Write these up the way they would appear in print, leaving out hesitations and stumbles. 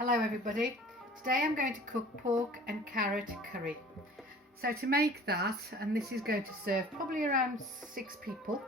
Hello everybody. Today I'm going to cook pork and carrot curry. So to make that, and this is going to serve probably around 6 people.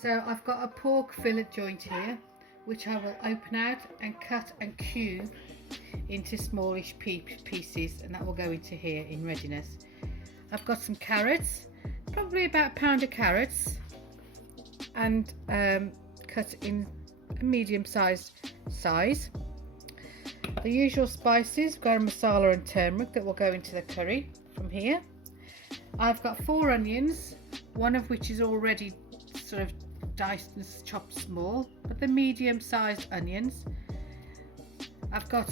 So I've got a pork fillet joint here, which I will open out and cut and cube into smallish pieces, and that will go into here in readiness. I've got some carrots, probably about a pound of carrots, and cut in a medium sized size. The usual spices, garam masala and turmeric, that will go into the curry from here. I've got 4 onions, one of which is already sort of diced and chopped small, but the medium sized onions. I've got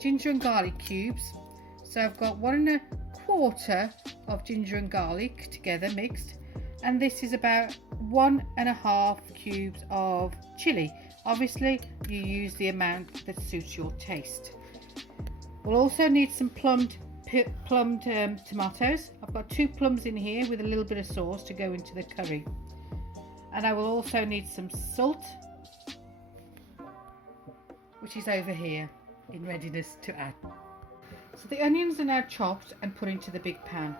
ginger and garlic cubes, so I've got 1 1/4 of ginger and garlic together mixed, and this is about 1 1/2 cubes of chilli. Obviously you use the amount that suits your taste. We'll also need some plumbed tomatoes. I've got 2 plums in here with a little bit of sauce to go into the curry, and I will also need some salt, which is over here in readiness to add. So the onions are now chopped and put into the big pan.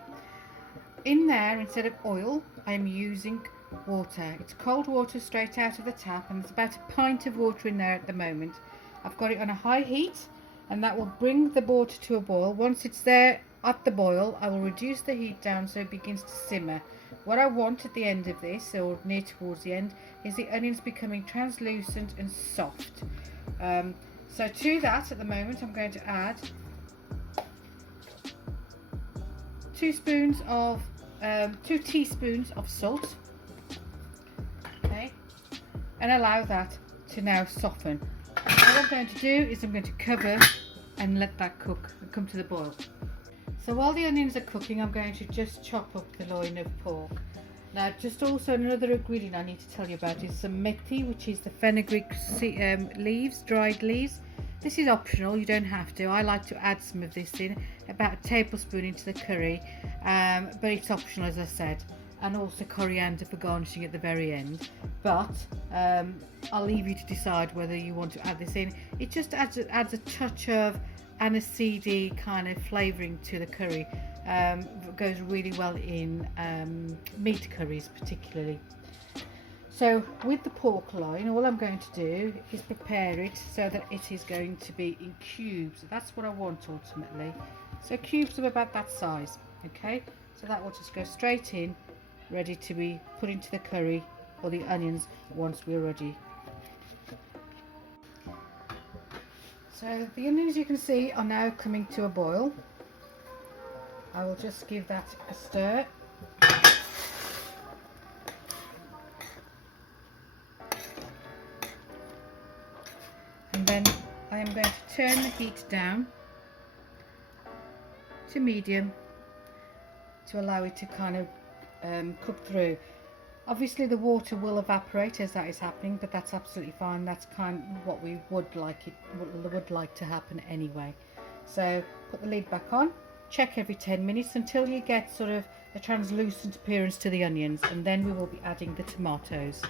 In there, instead of oil, I'm using water. It's cold water straight out of the tap, and there's about a pint of water in there at the moment. I've got it on a high heat, and that will bring the water to a boil. Once it's there at the boil, I will reduce the heat down so it begins to simmer. What I want at the end of this, or near towards the end, is the onions becoming translucent and soft. So to that, at the moment, I'm going to add 2 teaspoons of salt, okay, and allow that to now soften. What I'm going to do is I'm going to cover and let that cook and come to the boil. So while the onions are cooking, I'm going to just chop up the loin of pork. Now, just also another ingredient I need to tell you about is some methi, which is the fenugreek leaves, dried leaves. This is optional, you don't have to. I like to add some of this in, about a tablespoon into the curry, but it's optional, as I said, and also coriander for garnishing at the very end. But I'll leave you to decide whether you want to add this in. It just adds a touch of aniseedy kind of flavouring to the curry. It goes really well in meat curries particularly. So with the pork loin, all I'm going to do is prepare it so that it is going to be in cubes. That's what I want ultimately. So cubes of about that size, okay? So that will just go straight in, ready to be put into the curry or the onions once we're ready. So the onions, you can see, are now coming to a boil. I will just give that a stir. And then I am going to turn the heat down to medium to allow it to kind of cook through. Obviously the water will evaporate as that is happening, but that's absolutely fine. That's kind of what we would like to happen anyway. So put the lid back on, check every 10 minutes until you get sort of a translucent appearance to the onions, and then we will be adding the tomatoes.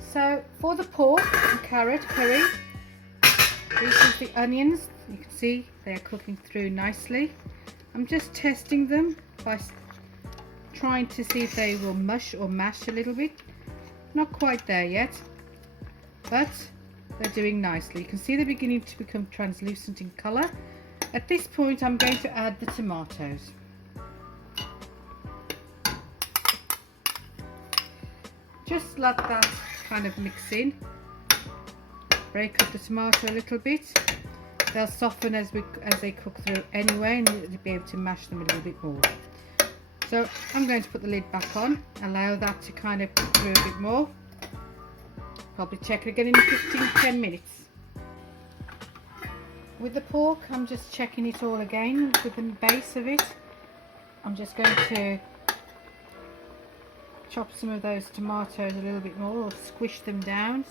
So for the pork and carrot curry, this is the onions. You can see they're cooking through nicely. I'm just testing them by trying to see if they will mush or mash a little bit. Not quite there yet, but they're doing nicely. You can see they're beginning to become translucent in colour. At this point, I'm going to add the tomatoes. Just let that kind of mix in. Break up the tomato a little bit. They'll soften as they cook through anyway, and you'll be able to mash them a little bit more. So I'm going to put the lid back on, allow that to kind of cook through a bit more. Probably check it again in 10 minutes. With the pork, I'm just checking it all again with the base of it. I'm just going to chop some of those tomatoes a little bit more, or squish them down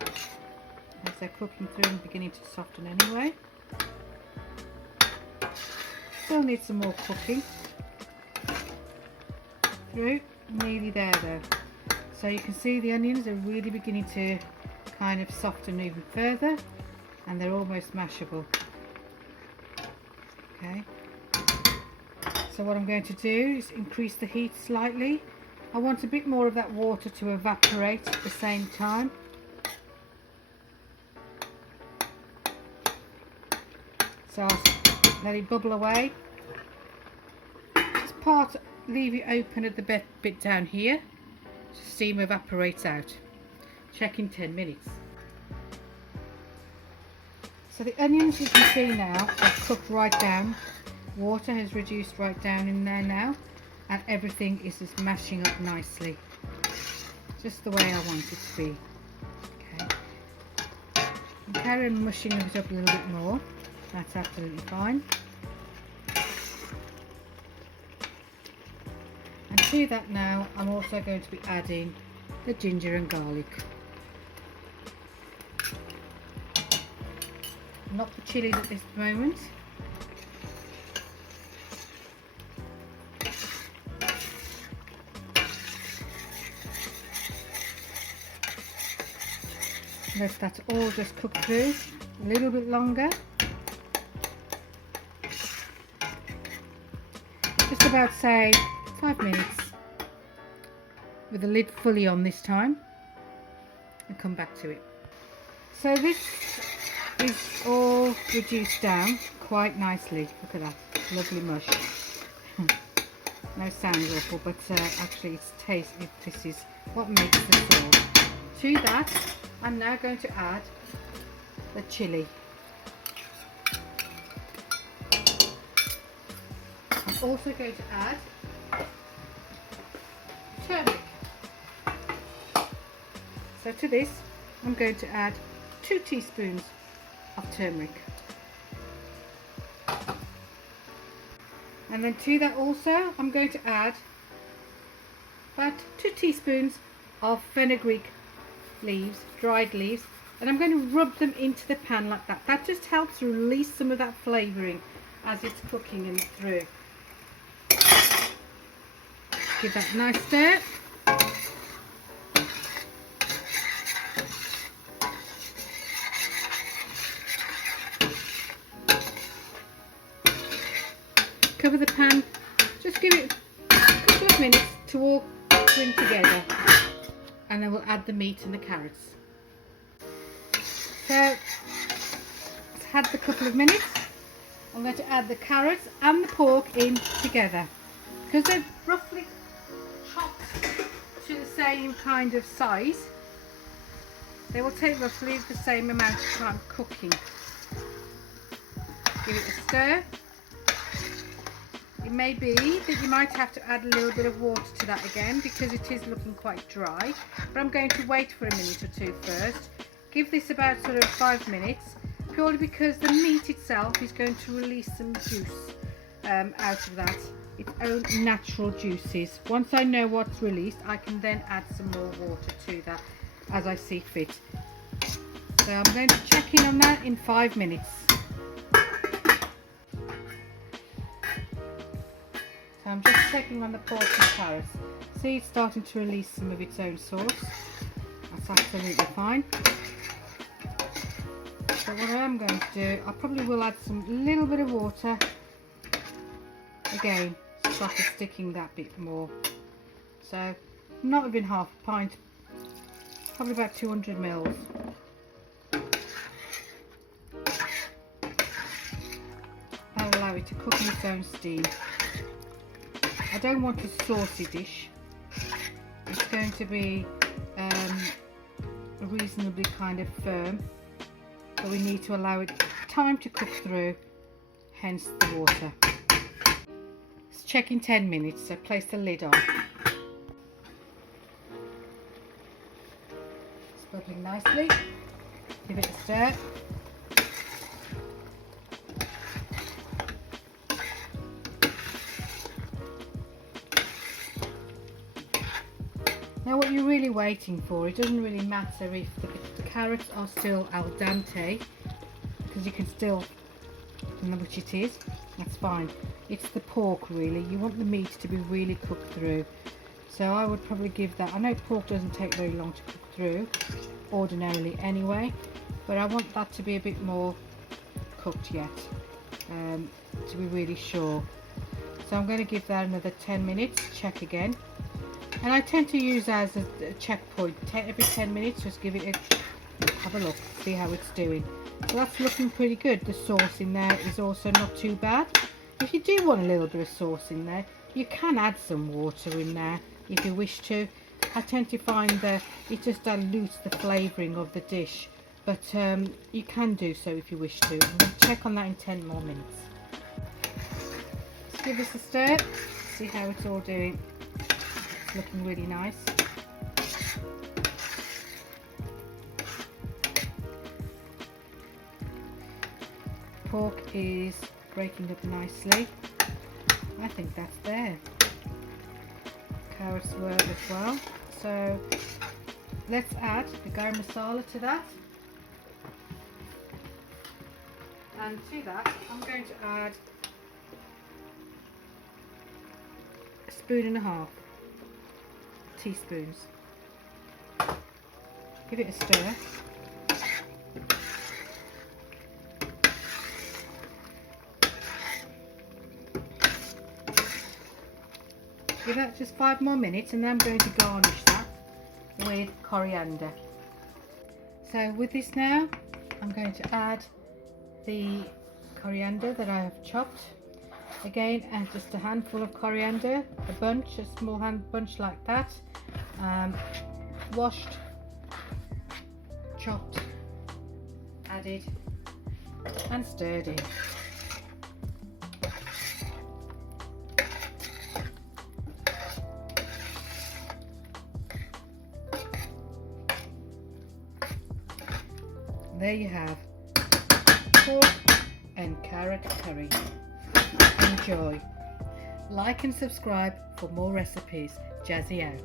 as they're cooking through and beginning to soften anyway. Still need some more cooking through. Nearly there though. So you can see the onions are really beginning to kind of soften even further. and they're almost mashable. Okay, so what I'm going to do is increase the heat slightly. I want a bit more of that water to evaporate at the same time. So I'll let it bubble away. This part, leave it open at the bit down here, so steam evaporates out. Check in 10 minutes. So the onions, you can see now, are cooked right down. Water has reduced right down in there now, and everything is just mashing up nicely. Just the way I want it to be. Okay. And carry on mushing it up a little bit more. That's absolutely fine. And to that now, I'm also going to be adding the ginger and garlic. Not the chilies at this moment. Let that all just cook through a little bit longer. Just about, say, 5 minutes with the lid fully on this time, and come back to it. So this is all reduced down quite nicely. Look at that lovely mush. No, sounds awful, but actually it's tasty. This is what makes the sauce. To that, I'm now going to add the chili. I'm also going to add turmeric. So to this, I'm going to add 2 teaspoons of turmeric. And then to that also, I'm going to add about 2 teaspoons of fenugreek leaves, dried leaves, and I'm going to rub them into the pan like that. That just helps release some of that flavouring as it's cooking and through. Give that a nice stir. Cover the pan, just give it a couple of minutes to all bring together, and then we'll add the meat and the carrots. So it's had the couple of minutes. I'm going to add the carrots and the pork in together because they're roughly chopped to the same kind of size. They will take roughly the same amount of time cooking. Give it a stir. It may be that you might have to add a little bit of water to that again because it is looking quite dry, but I'm going to wait for a minute or two first. Give this about sort of 5 minutes, purely because the meat itself is going to release some juice out of that, its own natural juices. Once I know what's released, I can then add some more water to that as I see fit. So I'm going to check in on that in 5 minutes. So I'm just checking on the pork and carrots. See, it's starting to release some of its own sauce. That's absolutely fine. So what I am going to do, I probably will add some little bit of water again, start sticking that bit more. So not even half a pint, probably about 200 mils. I'll allow it to cook in its own steam. I don't want a saucy dish. It's going to be reasonably kind of firm, but we need to allow it time to cook through, hence the water. Let's check in 10 minutes, so place the lid on. It's bubbling nicely. Give it a stir. Now what you're really waiting for, it doesn't really matter if the carrots are still al dente, because you can still know which it is, that's fine. It's the pork really, you want the meat to be really cooked through. So I would probably give that, I know pork doesn't take very long to cook through, ordinarily anyway, but I want that to be a bit more cooked yet, to be really sure. So I'm going to give that another 10 minutes, check again. And I tend to use as a checkpoint, every 10 minutes, just give it have a look, see how it's doing. So that's looking pretty good. The sauce in there is also not too bad. If you do want a little bit of sauce in there, you can add some water in there if you wish to. I tend to find that it just dilutes the flavouring of the dish, but you can do so if you wish to. I'm going to check on that in 10 more minutes. Let's give this a stir, see how it's all doing. It's looking really nice. Pork is breaking up nicely. I think that's there. Carrots were as well. So let's add the garam masala to that. And to that I'm going to add a spoon and a half, teaspoons. Give it a stir. Give that just 5 more minutes, and then I'm going to garnish that with coriander. So with this now, I'm going to add the coriander that I have chopped. Again, and just a handful of coriander, a bunch, a small bunch like that, washed, chopped, added and stirred in. There you have pork and carrot curry. Enjoy. Like and subscribe for more recipes. Jazzy out.